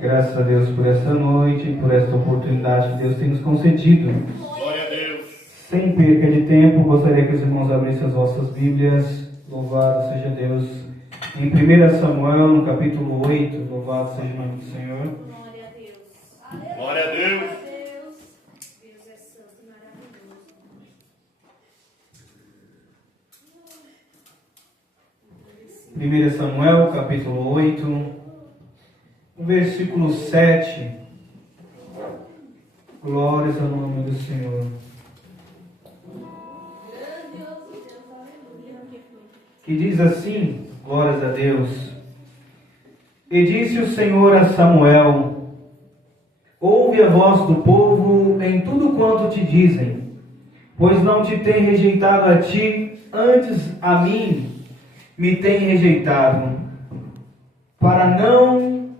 Graças a Deus por essa noite, por esta oportunidade que Deus tem nos concedido. Glória a Deus. Sem perca de tempo, gostaria que os irmãos abrissem as vossas Bíblias. Louvado seja Deus. Em 1 Samuel, no capítulo 8, louvado seja o nome do Senhor. Glória a Deus. Glória a Deus. Deus é santo e maravilhoso. 1 Samuel, capítulo 8, versículo 7. Glórias ao nome do Senhor. Que diz assim, glórias a Deus. E disse o Senhor a Samuel: ouve a voz do povo em tudo quanto te dizem, pois não te tem rejeitado a ti, antes a mim me tem rejeitado, para não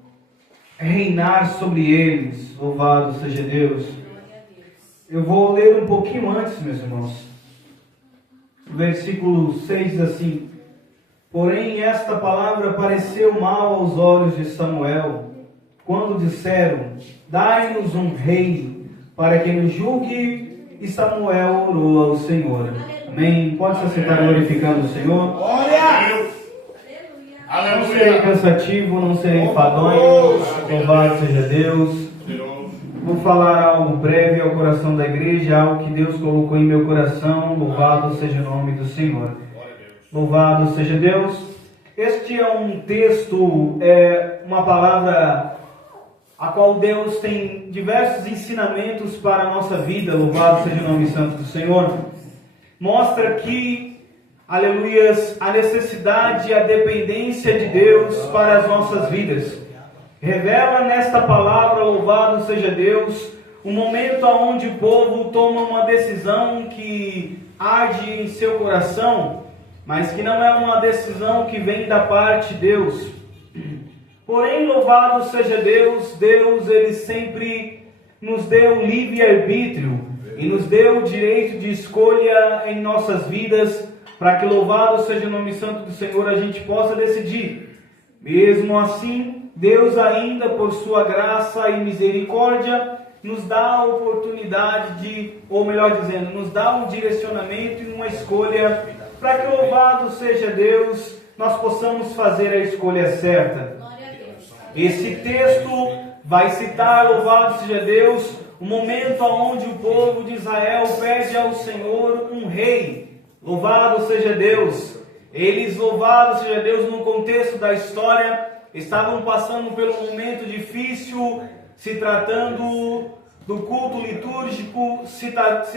reinar sobre eles. Louvado seja Deus. Eu vou ler um pouquinho antes, meus irmãos. O versículo 6 diz assim: porém esta palavra pareceu mal aos olhos de Samuel, quando disseram: dai-nos um rei, para que nos julgue. E Samuel orou ao Senhor. Amém. Pode se assentar glorificando o Senhor. Glória a Deus. Não serei Aleluia. cansativo, não serei enfadonho. Louvado seja Deus. Vou falar algo breve ao coração da igreja, algo que Deus colocou em meu coração. Louvado seja o nome do Senhor. Louvado seja Deus. Este é um texto, uma palavra a qual Deus tem diversos ensinamentos para a nossa vida. Louvado seja o nome santo do Senhor. Mostra que, aleluias, a necessidade e a dependência de Deus para as nossas vidas. Revela nesta palavra, louvado seja Deus, um momento onde o povo toma uma decisão que arde em seu coração, mas que não é uma decisão que vem da parte de Deus. Porém, louvado seja Deus, Deus ele sempre nos deu livre-arbítrio e nos deu o direito de escolha em nossas vidas, para que, louvado seja o nome santo do Senhor, a gente possa decidir. Mesmo assim, Deus ainda, por sua graça e misericórdia, nos dá a oportunidade de, ou melhor dizendo, nos dá um direcionamento e uma escolha, para que, louvado seja Deus, nós possamos fazer a escolha certa. Esse texto vai citar, louvado seja Deus, o momento onde o povo de Israel pede ao Senhor um rei. Louvado seja Deus. Eles, louvado seja Deus, no contexto da história, estavam passando por um momento difícil, se tratando do culto litúrgico, se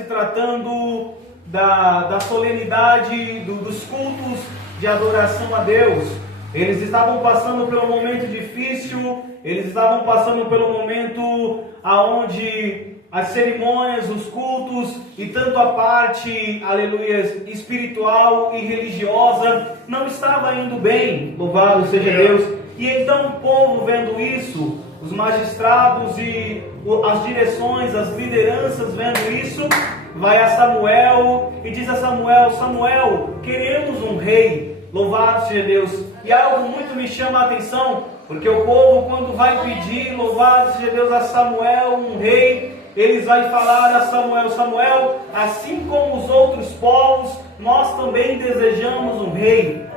tratando da solenidade, dos cultos de adoração a Deus. Eles estavam passando por um momento difícil, eles estavam passando pelo momento aonde as cerimônias, os cultos e tanto a parte, aleluia, espiritual e religiosa não estava indo bem, louvado seja Deus. E então o povo vendo isso, os magistrados e as direções, as lideranças vendo isso, vai a Samuel e diz a Samuel: Samuel, queremos um rei, louvado seja Deus. E algo muito me chama a atenção, porque o povo, quando vai pedir, louvado seja Deus, a Samuel um rei, eles vão falar a Samuel: Samuel, assim como os outros povos, nós também desejamos um rei.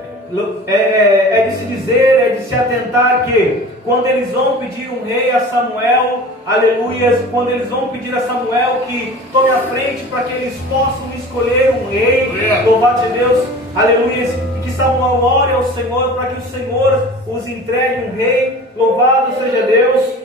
É de se dizer, é de se atentar que quando eles vão pedir um rei a Samuel, aleluias, quando eles vão pedir a Samuel que tome a frente para que eles possam escolher um rei, louvado seja Deus, aleluias, e que Samuel ore ao Senhor para que o Senhor os entregue um rei, louvado seja Deus.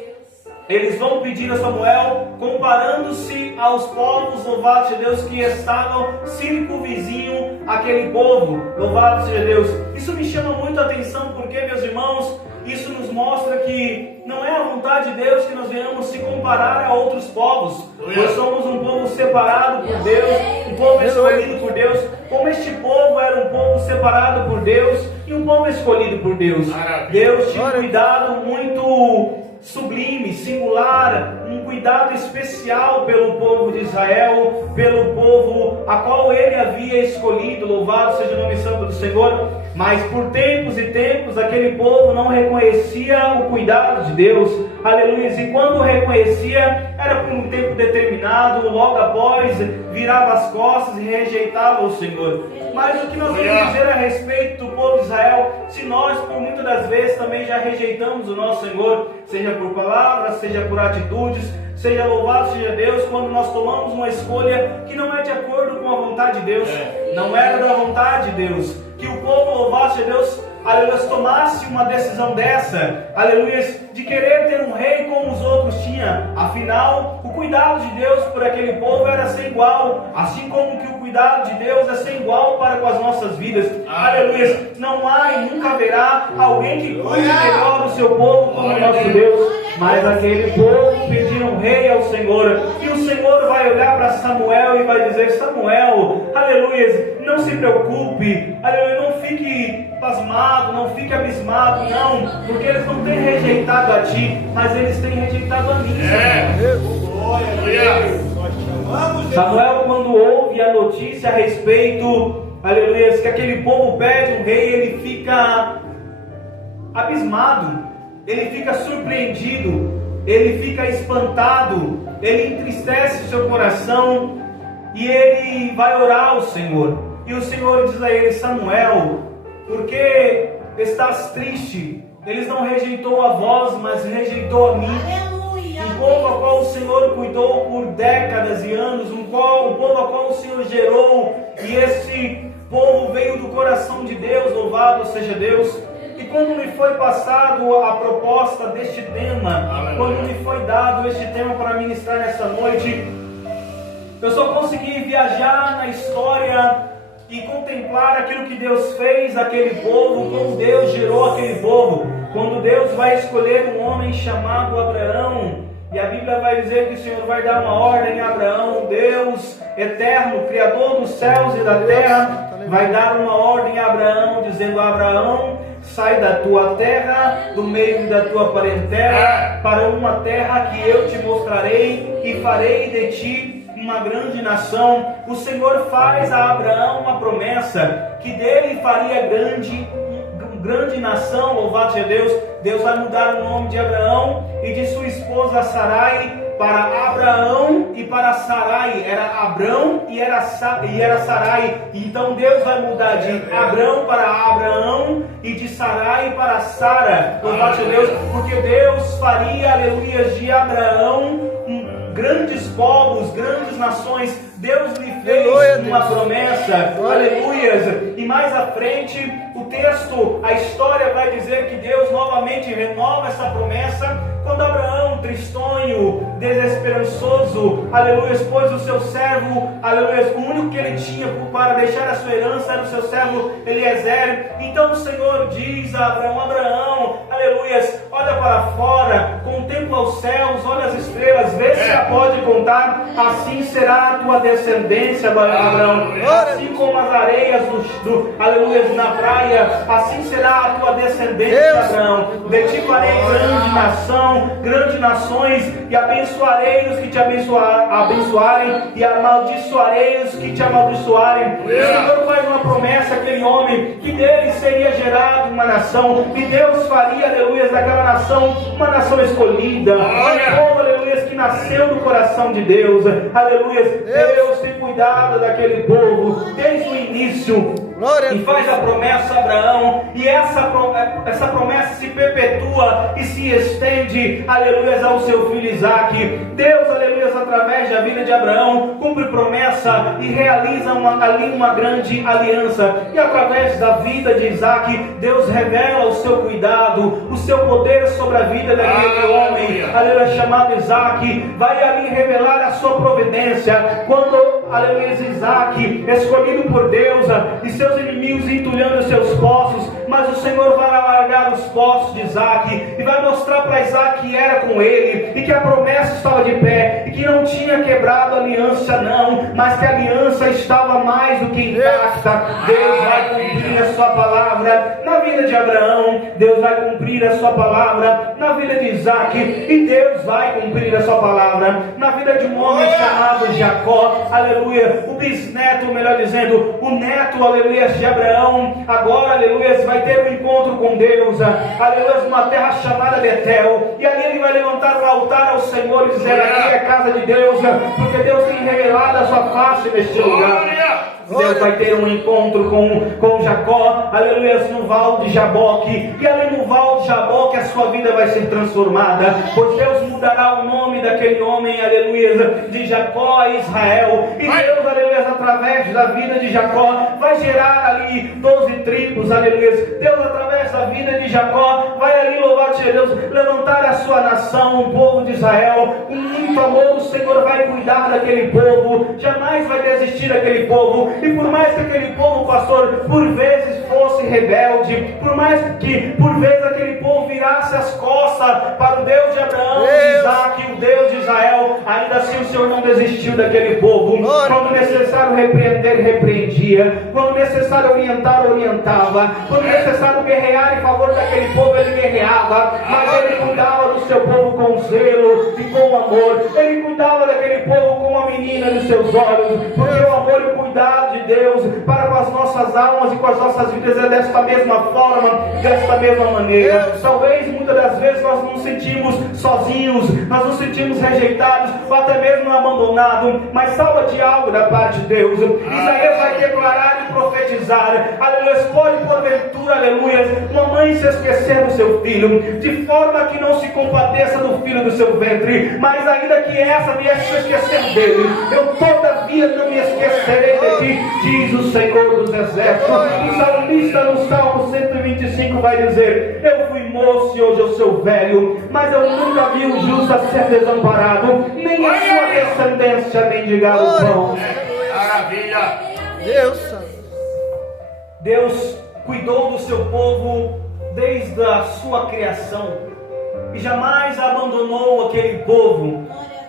Eles vão pedir a Samuel, comparando-se aos povos, louvado seja Deus, que estavam circunvizinho àquele povo, louvado seja Deus. Isso me chama muito a atenção, porque, meus irmãos, isso nos mostra que não é a vontade de Deus que nós venhamos se comparar a outros povos. Nós somos um povo separado por Deus, um povo escolhido por Deus, como este povo era um povo separado por Deus e um povo escolhido por Deus. Deus tinha um cuidado muito sublime, singular, um cuidado cuidado especial pelo povo de Israel, pelo povo a qual ele havia escolhido. Louvado seja o nome santo do Senhor. Mas por tempos e tempos aquele povo não reconhecia o cuidado de Deus, aleluia, e quando reconhecia era por um tempo determinado, logo após virava as costas e rejeitava o Senhor. Mas o que nós vamos dizer a respeito do povo de Israel, se nós por muitas das vezes também já rejeitamos o nosso Senhor, seja por palavras, seja por atitudes, seja louvado seja Deus, quando nós tomamos uma escolha que não é de acordo com a vontade de Deus, não era da vontade de Deus, que o povo louvasse a Deus, aleluia, tomasse uma decisão dessa, aleluia, de querer ter um rei como os outros tinham. Afinal, o cuidado de Deus por aquele povo era ser igual, assim como que o cuidado de Deus é ser igual para com as nossas vidas, aleluia. Não há e nunca haverá alguém que cuide melhor do seu povo como o nosso Deus. Mas aquele povo pediu um rei ao Senhor, e o Senhor vai olhar para Samuel e vai dizer: Samuel, aleluia, não se preocupe, aleluia, não fique pasmado, não fique abismado, não, porque eles não têm rejeitado a ti, mas eles têm rejeitado a mim. Samuel, quando ouve a notícia a respeito, aleluia, que aquele povo pede um rei, ele fica abismado, ele fica surpreendido, ele fica espantado, ele entristece o seu coração e ele vai orar ao Senhor. E o Senhor diz a ele: Samuel, por que estás triste? Eles não rejeitou a vós, mas rejeitou a mim. Um povo a qual o Senhor cuidou por décadas e anos, um povo a qual o Senhor gerou, e esse povo veio do coração de Deus, louvado seja Deus. E quando me foi passado a proposta deste tema, quando me foi dado este tema para ministrar nessa noite, eu só consegui viajar na história e contemplar aquilo que Deus fez àquele povo, como Deus gerou aquele povo. Quando Deus vai escolher um homem chamado Abraão, e a Bíblia vai dizer que o Senhor vai dar uma ordem a Abraão, Deus eterno, Criador dos céus e da terra, vai dar uma ordem a Abraão, dizendo: Abraão, sai da tua terra, do meio da tua parentela, para uma terra que eu te mostrarei, e farei de ti uma grande nação. O Senhor faz a Abraão uma promessa, que dele faria grande nação, louvado seja Deus. Deus vai mudar o nome de Abraão e de sua esposa Sarai para Abraão e para Sarai. Era Abrão e era Sarai. Então Deus vai mudar de Abrão para Abraão e de Sarai para Sara, louvado seja Deus, porque Deus faria, aleluia, de Abraão grandes povos, grandes nações. Deus lhe fez uma promessa, aleluia. E mais à frente, o texto, a história vai dizer que Deus novamente renova essa promessa, quando Abraão, tristonho, desesperançoso, aleluia, pôs o seu servo, aleluia, o único que ele tinha para deixar a sua herança era o seu servo Eliezer. Então o Senhor diz a Abraão: Abraão, aleluia, olha para fora, contempla os céus, olha as estrelas, vê se a pode contar, assim será a tua descendência, Abraão, assim como as areias aleluia, na praia, assim será a tua descendência, Abraão. De ti farei grande nação, grandes nações, e abençoarei os que te abençoarem, e amaldiçoarei os que te amaldiçoarem. O Senhor faz uma promessa àquele homem, que dele seria gerado uma nação, e Deus faria, aleluia, daquela nação uma nação escolhida, um povo, aleluia, que nasceu do coração de Deus, aleluia. Deus tem cuidado daquele povo desde o início, e faz a promessa a Abraão, e essa promessa se perpetua e se estende, aleluia, ao seu filho Isaque. Deus, aleluia, através da vida de Abraão, cumpre promessa e realiza ali uma grande aliança, e através da vida de Isaque, Deus revela o seu cuidado, o seu poder sobre a vida daquele homem, aleluia, chamado Isaque. Vai ali revelar a sua providência, quando, aleluia, Isaque, escolhido por Deus, e seus inimigos entulhando os seus poços, mas o Senhor vai alargar os poços de Isaque, e vai mostrar para Isaque que era com ele, e que a promessa estava de pé, e que não tinha quebrado a aliança não, mas que a aliança estava mais do que intacta. Deus vai cumprir a sua palavra na vida de Abraão, Deus vai cumprir a sua palavra na na vida de Isaac, e Deus vai cumprir a sua palavra na vida de um homem chamado Jacó, aleluia, o bisneto, melhor dizendo, o neto, aleluia, de Abraão. Agora, aleluia, vai ter um encontro com Deus, aleluia, numa terra chamada Betel, e ali ele vai levantar um altar ao Senhor e dizer: aqui é a casa de Deus, porque Deus tem revelado a sua face neste lugar. Deus vai ter um encontro com Jacó, aleluia, no Val de Jaboque, e ali no Val de Jaboque a sua vida vai ser transformada, pois Deus mudará o nome daquele homem, aleluia, de Jacó a Israel, e Deus, aleluia, através da vida de Jacó, vai gerar ali 12 tribos, aleluia. Deus, através da vida de Jacó, vai ali, louvado seja Deus, levantar a sua nação, o povo de Israel, com muito amor. O Senhor vai cuidar daquele povo, jamais vai desistir daquele povo. E por mais que aquele povo, pastor, por vezes fosse rebelde, por mais que por vezes aquele povo virasse as costas para o Deus de Abraão, de Isaac, o Deus de Israel, ainda assim o Senhor não desistiu daquele povo. Quando necessário repreender, repreendia. Quando necessário orientar, orientava. Quando necessário guerrear em favor daquele povo, ele guerreava. Mas ele cuidava do seu povo com zelo e com amor. Ele cuidava daquele povo como a menina dos seus olhos, porque o amor e o cuidado de Deus para com as nossas almas e com as nossas vidas é desta mesma forma, desta mesma maneira. Talvez muitas das vezes nós nos sentimos sozinhos, nós nos sentimos rejeitados ou até mesmo abandonados, mas salva de algo da parte de Deus. Isaías vai declarar e profetizar, aleluia, pode porventura, aleluia, uma mãe se esquecer do seu filho, de forma que não se compadeça do filho do seu ventre, mas ainda que essa vier se esquecer dele, eu todavia não me esquecerei de ti, diz o Senhor dos Exércitos. O salmista no Salmo 125 vai dizer: eu fui moço e hoje eu sou velho, mas eu nunca vi o justo a ser desamparado, nem a sua descendência mendigar o pão. Maravilha! Deus cuidou do seu povo desde a sua criação e jamais abandonou aquele povo.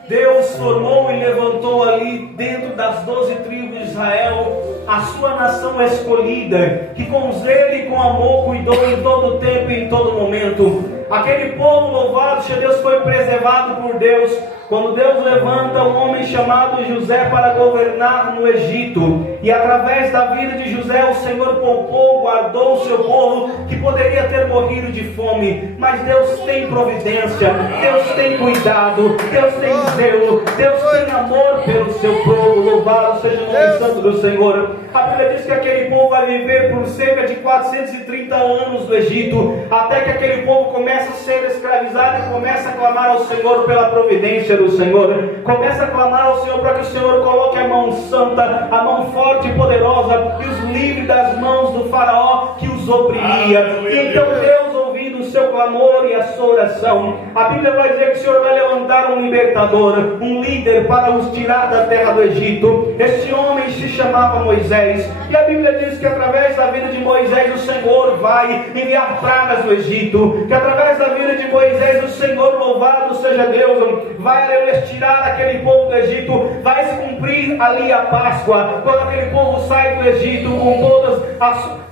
Deus formou e levantou ali dentro das 12 tribos de Israel a sua nação escolhida, que com zelo e com amor cuidou em todo tempo e em todo momento. Aquele povo, louvado seja Deus, foi preservado por Deus quando Deus levanta um homem chamado José para governar no Egito, e através da vida de José o Senhor poupou, guardou o seu povo que poderia ter morrido de fome. Mas Deus tem providência, Deus tem cuidado, Deus tem zelo, Deus tem amor pelo seu povo. Louvado seja o nome santo do Senhor. A Bíblia diz que aquele povo vai viver por cerca de 430 anos no Egito, até que aquele povo começa a ser escravizado e começa a clamar ao Senhor pela providência do Senhor. Começa a clamar ao Senhor para que o Senhor coloque a mão santa, a mão forte e poderosa, e os livre das mãos do faraó que os oprimia. E então Deus, ouvindo o seu clamor e a sua oração, a Bíblia vai dizer que o Senhor vai levantar um libertador, um líder para os tirar da terra do Egito. Este homem se chamava Moisés, e a Bíblia diz que através da vida de Moisés o Senhor vai enviar pragas no Egito, que através da vida de Moisés o Senhor, louvado seja Deus, vai tirar aquele povo do Egito. Vai se cumprir ali a Páscoa, quando aquele povo sai do Egito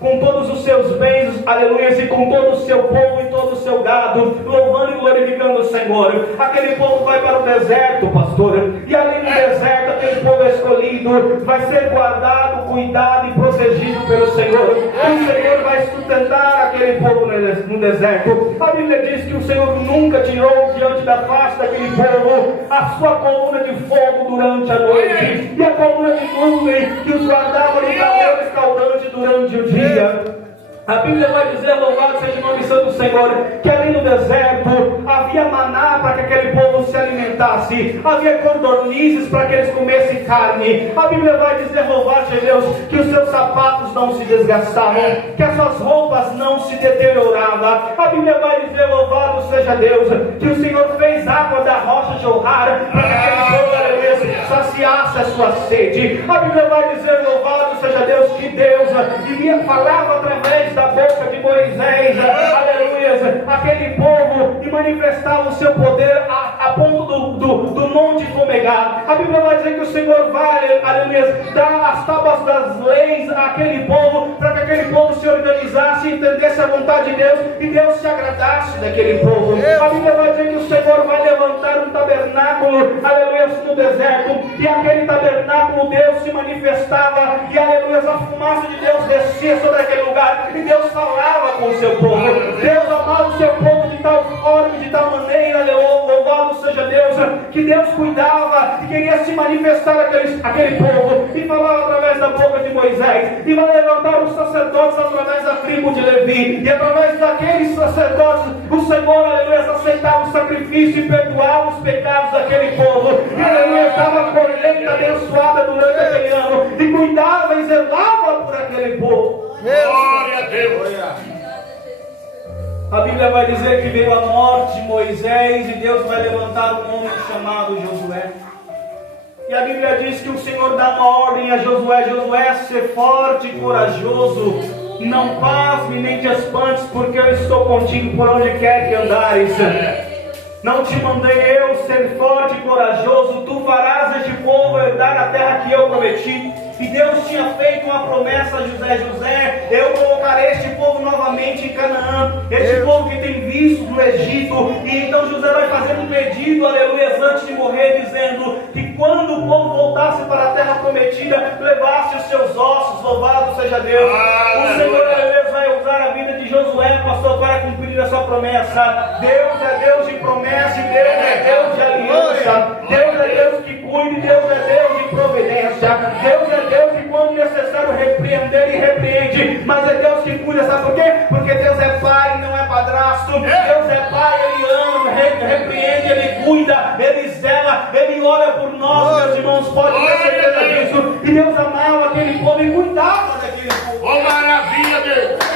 com todos os seus bens, aleluia, e com todo o seu povo e todo o seu gado, louvando e glorificando o Senhor. Aquele povo vai para o deserto, pastor, e ali no deserto aquele povo escolhido vai ser guardado, cuidado e protegido pelo Senhor. O Senhor vai sustentar aquele povo no deserto. A Bíblia diz que o Senhor nunca tirou diante da face daquele povo a sua coluna de fogo durante a noite, e a coluna de nuvem que os guardava no calor escaldante durante o dia. A Bíblia vai dizer, louvado seja o nome santo do Senhor, que ali no deserto havia maná para que aquele povo se alimentasse, havia codornizes para que eles comessem carne. A Bíblia vai dizer, louvado seja Deus, que os seus sapatos não se desgastavam, que as suas roupas não se deterioravam. A Bíblia vai dizer, louvado seja Deus, que o Senhor fez água da rocha jorrar para que aquele povo, aleluia, saciasse a sua sede. A Bíblia vai dizer, louvado seja Deus, que Deus falava através da boca de Moisés, aleluia, aleluia, aquele povo e manifestava o seu poder a ponto do monte fumegar. A Bíblia vai dizer que o Senhor vai, aleluia, dar as tábuas das leis àquele povo, para que aquele povo se organizasse, entendesse a vontade de Deus e Deus se agradasse daquele povo. A Bíblia vai dizer que o Senhor vai levantar um tabernáculo, aleluia, no deserto, e aquele tabernáculo Deus se manifestava, e aleluia, a fumaça de Deus descia sobre aquele lugar, e Deus falava com o seu povo. Deus amava o seu povo de tal forma, de tal maneira, louvado seja Deus, que Deus cuidava e queria se manifestar aquele povo, e falava através da boca de Moisés, e vai levantar os sacerdotes através da tribo de Levi, e através daqueles sacerdotes o Senhor, aleluia, aceitava o sacrifício e perdoava os pecados daquele povo, e aleluia, estava a colheita abençoada durante aquele ano, e cuidava e zelava por aquele povo. Glória a Deus. A Bíblia vai dizer que veio a morte de Moisés e Deus vai levantar um homem chamado Josué. E a Bíblia diz que o Senhor dá uma ordem a Josué: Josué, ser forte e corajoso, não pasme nem te espantes, porque eu estou contigo por onde quer que andares. Não te mandei eu ser forte e corajoso? Tu farás este povo herdar a terra que eu prometi. E Deus tinha feito uma promessa a José: eu colocarei este povo novamente em Canaã, este povo que tem visto no Egito. E então José vai fazer um pedido, aleluia, antes de morrer, dizendo que quando o povo voltasse para a terra prometida, levasse os seus ossos. Louvado seja Deus. O Senhor, aleluia, vai usar a vida de Josué, pastor, para cumprir a sua promessa. Deus é Deus de promessa, e Deus é Deus de aliança. Deus é Deus que cuida, Deus é Deus de providência. Deus é Deus que, quando necessário, repreender e repreende, mas é Deus que cuida. Sabe por quê? Porque Deus é pai, não é padrasto. Deus é pai, Ele ama, repreende, Ele cuida, Ele zela, Ele olha por nós, meus irmãos, pode ter certeza disso. E Deus amava aquele povo e cuidava daquele povo. Oh, maravilha, Deus!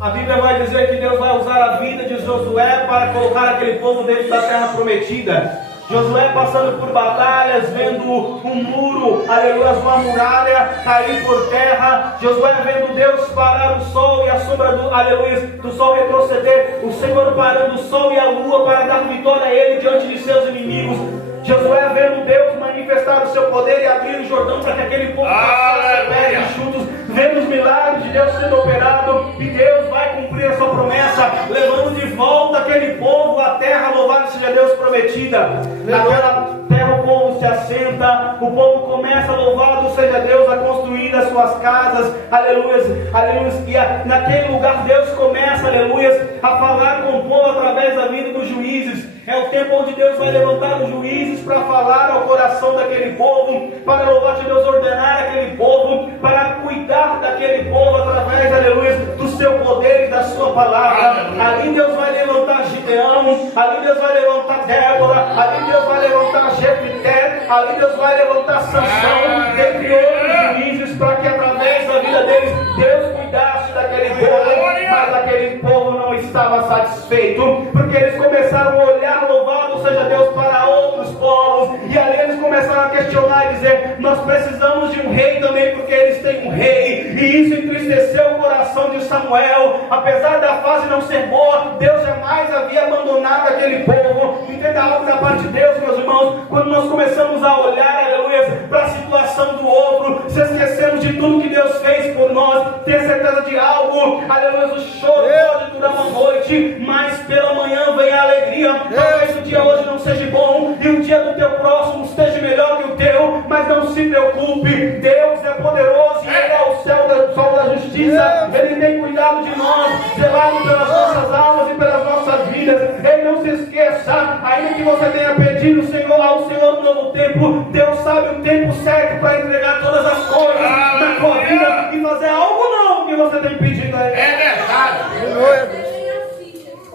A Bíblia vai dizer que Deus vai usar a vida de Josué para colocar aquele povo dentro da terra prometida. Josué passando por batalhas, vendo um muro, aleluia, uma muralha cair por terra. Josué vendo Deus parar o sol e a sombra do sol retroceder. O Senhor parando o sol e a lua para dar vitória a ele diante de seus inimigos. Josué vendo Deus manifestar o seu poder e abrir o Jordão para que aquele povo passasse pés enxutos, vendo os milagres de Deus sendo operado, e Deus vai cumprir a sua promessa, levando de volta aquele povo à terra, louvado seja Deus, prometida. Naquela terra o povo se assenta, o povo começa, louvado seja Deus, a construir as suas casas, aleluia, aleluia, e naquele lugar Deus começa, aleluia, a falar com o povo através da vida dos juízes. É o tempo onde Deus vai levantar os juízes para falar ao coração daquele povo, para louvar de Deus, ordenar aquele povo, para cuidar daquele povo através, aleluia, do seu poder e da sua palavra. Ali Deus vai levantar Gideão, ali Deus vai levantar Débora, ali Deus vai levantar Jefité, ali Deus vai levantar Sansão, entre outros juízes, para que através da vida deles Deus cuidasse daquele povo. Mas aquele povo não estava satisfeito, porque eles começaram a olhar, louvado seja Deus, para outros povos, e ali eles começaram a questionar e dizer: nós precisamos de um rei também, porque eles têm um rei. E isso entristeceu o coração de Samuel. Apesar da fase não ser boa, Deus jamais havia abandonado aquele povo. Entenda algo da parte de Deus, meus irmãos: quando nós começamos a olhar, aleluia, para a situação do outro, se esquecemos de tudo que Deus fez por nós, ter certeza de algo, aleluia, o choro pode durar uma noite, mas pela manhã vem a alegria. Talvez o dia hoje não seja bom, e o dia do teu próximo esteja melhor que o teu, mas não se preocupe, Deus é poderoso, e Ele é o sol da justiça. Ele tem cuidado de nós, zelado pelas nossas almas e pelas nossas vidas. Ele não se esqueça, ainda que você tenha pedido ao Senhor um novo tempo, Deus sabe o tempo certo para entregar todas as coisas na tua vida e fazer algo novo que você tem pedido a Ele. É verdade.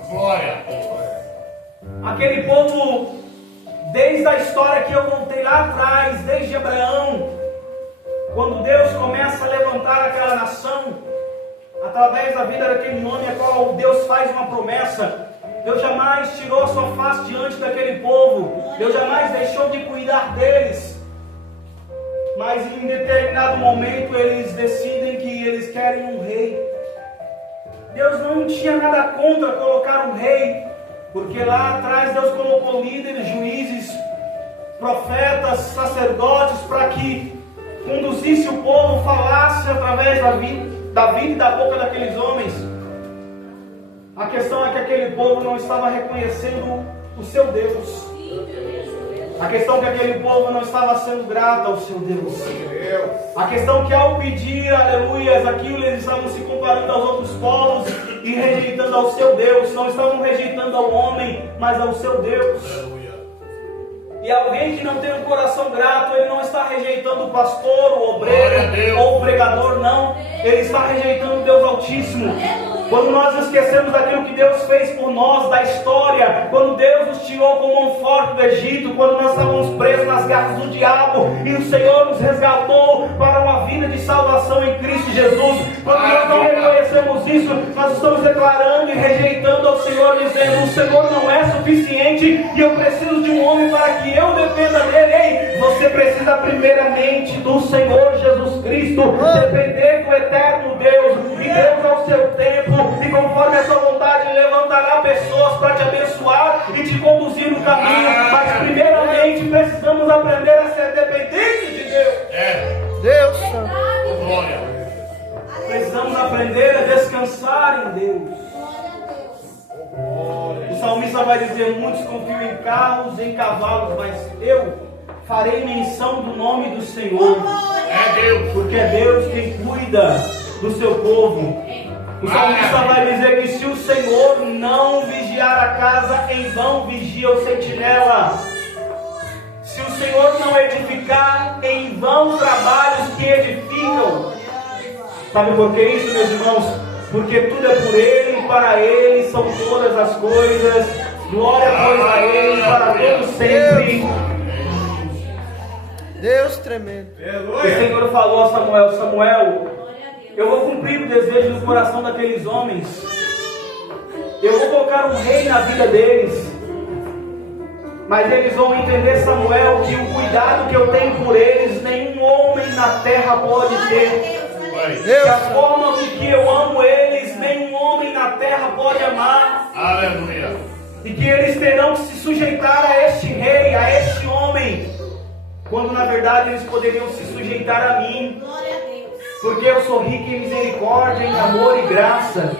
Glória. Aquele povo, desde a história que eu contei lá atrás, desde Abraão, quando Deus começa a levantar aquela nação, através da vida daquele homem a qual Deus faz uma promessa, Deus jamais tirou a sua face diante daquele povo, Deus jamais deixou de cuidar deles, mas em determinado momento eles decidem que eles querem um rei. Deus não tinha nada contra colocar um rei, porque lá atrás Deus colocou líderes, juízes, profetas, sacerdotes, para que conduzisse o povo, falasse através da vida e da boca daqueles homens. A questão é que aquele povo não estava reconhecendo o seu Deus. A questão é que aquele povo não estava sendo grato ao seu Deus. A questão é que ao pedir, aleluias, aquilo, eles estavam se comparando aos outros povos e rejeitando ao seu Deus. Não estavam rejeitando ao homem, mas ao seu Deus. E alguém que não tem um coração grato, ele não está rejeitando o pastor, o obreiro ou o pregador, não. Ele está rejeitando o Deus Altíssimo. Quando nós esquecemos daquilo que Deus fez por nós, da história, quando Deus nos tirou com mão forte do Egito, quando nós estávamos presos nas garras do diabo, e o Senhor nos resgatou para uma vida de salvação em Cristo Jesus. Quando nós não reconhecemos isso, nós estamos declarando e rejeitando ao Senhor, dizendo: o Senhor não é suficiente e eu preciso de um homem para que eu dependa dele. Ei, você precisa primeiramente do Senhor Jesus Cristo, depender do eterno Deus, e Deus ao seu tempo e conforme a sua vontade levantará pessoas para te abençoar e te conduzir no caminho. Mas primeiramente precisamos aprender a ser dependentes de Deus. Deus. Glória. Precisamos aprender a descansar em Deus. O salmista vai dizer: muitos confiam em carros, em cavalos, mas eu farei menção do nome do Senhor. É Deus. Porque é Deus quem cuida do seu povo. O salmista vai dizer que se o Senhor não vigiar a casa, em vão vigia o sentinela. Se o Senhor não edificar, em vão trabalhos que edificam. Sabe por que isso, meus irmãos? Porque tudo é por Ele, e para Ele são todas as coisas. Glória, pois, a Ele para todos sempre. Deus tremendo. O Senhor falou a Samuel: Samuel, eu vou cumprir o desejo do coração daqueles homens. Eu vou colocar um rei na vida deles. Mas eles vão entender, Samuel, que o cuidado que eu tenho por eles, nenhum homem na terra pode ter. Que a forma que eu amo eles, nenhum homem na terra pode amar. Aleluia. E que eles terão que se sujeitar a este rei, a este homem, quando na verdade eles poderiam se sujeitar a mim. Porque eu sou rico em misericórdia, em amor e graça.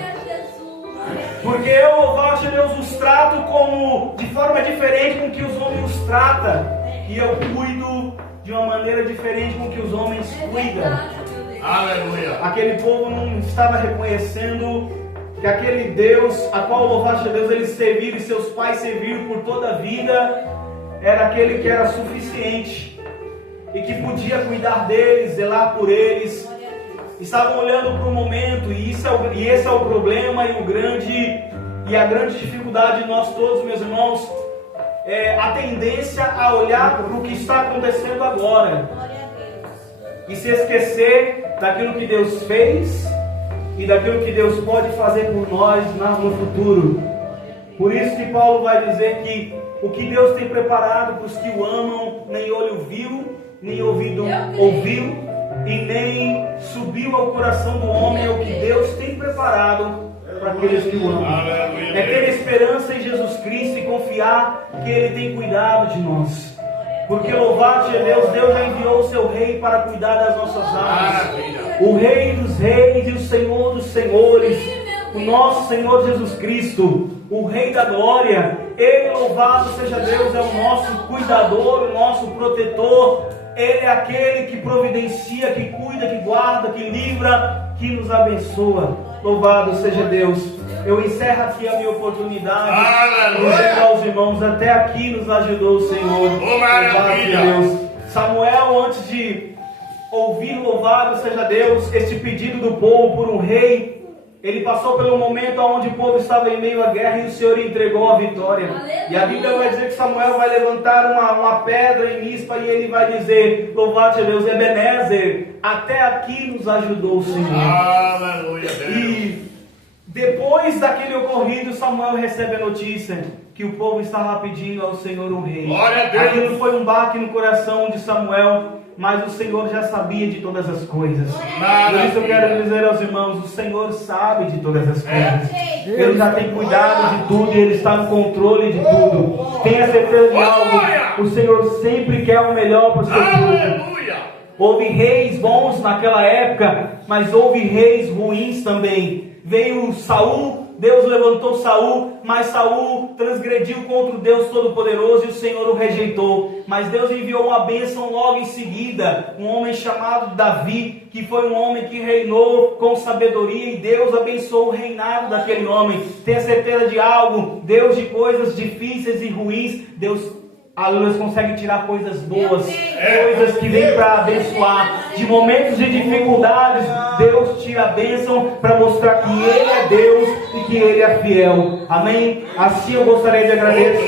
Porque eu, louvado Deus, os trato como de forma diferente com que os homens os tratam. E eu cuido de uma maneira diferente com que os homens cuidam. Aleluia. Aquele povo não estava reconhecendo que aquele Deus, a qual, louvado Deus, eles serviram e seus pais serviram por toda a vida, era aquele que era suficiente e que podia cuidar deles, zelar por eles. Estavam olhando para o momento, e esse é o problema e a grande dificuldade de nós todos, meus irmãos, é a tendência a olhar para o que está acontecendo agora e se esquecer daquilo que Deus fez e daquilo que Deus pode fazer por nós no futuro. Por isso que Paulo vai dizer que o que Deus tem preparado para os que o amam, nem olho viu, nem ouvido ouviu, e nem subiu ao coração do homem, é o que Deus tem preparado para aqueles que o amam. É ter esperança em Jesus Cristo e confiar que Ele tem cuidado de nós. Porque louvado seja Deus, Deus já enviou o seu rei para cuidar das nossas almas. O Rei dos reis e o Senhor dos senhores, o nosso Senhor Jesus Cristo, o Rei da glória. Ele, louvado seja Deus, é o nosso cuidador, o nosso protetor. Ele é aquele que providencia, que cuida, que guarda, que livra, que nos abençoa. Louvado seja Deus. Eu encerro aqui a minha oportunidade. Dizendo aos irmãos, até aqui nos ajudou o Senhor. Louvado seja Deus. Samuel, antes de ouvir, louvado seja Deus, este pedido do povo por um rei, ele passou pelo momento onde o povo estava em meio à guerra e o Senhor entregou a vitória. E a Bíblia vai dizer que Samuel vai levantar uma pedra em Mispa e ele vai dizer: louvado seja Deus, Ebenezer, até aqui nos ajudou o Senhor. Aleluia, Deus. E depois daquele ocorrido, Samuel recebe a notícia que o povo estava pedindo ao Senhor um rei. Glória a Deus. Aquilo foi um baque no coração de Samuel. mas o Senhor já sabia de todas as coisas. Por isso eu Maravilha. quero dizer aos irmãos, o Senhor sabe de todas as coisas. Ele já tem cuidado de tudo e Ele está no controle de tudo. Tenha certeza de algo, o Senhor sempre quer o melhor para o seu povo. Aleluia. Houve reis bons naquela época, mas houve reis ruins também. Veio Saul, Deus levantou Saul, mas Saul transgrediu contra o Deus Todo-Poderoso e o Senhor o rejeitou. Mas Deus enviou uma bênção logo em seguida, um homem chamado Davi, que foi um homem que reinou com sabedoria e Deus abençoou o reinado daquele homem. Tenha certeza de algo, Deus de coisas difíceis e ruins, Deus consegue tirar coisas boas, coisas que vêm para abençoar. De momentos de dificuldades, Deus tira a bênção para mostrar que Ele é Deus e que Ele é fiel. Amém? Assim eu gostaria de agradecer.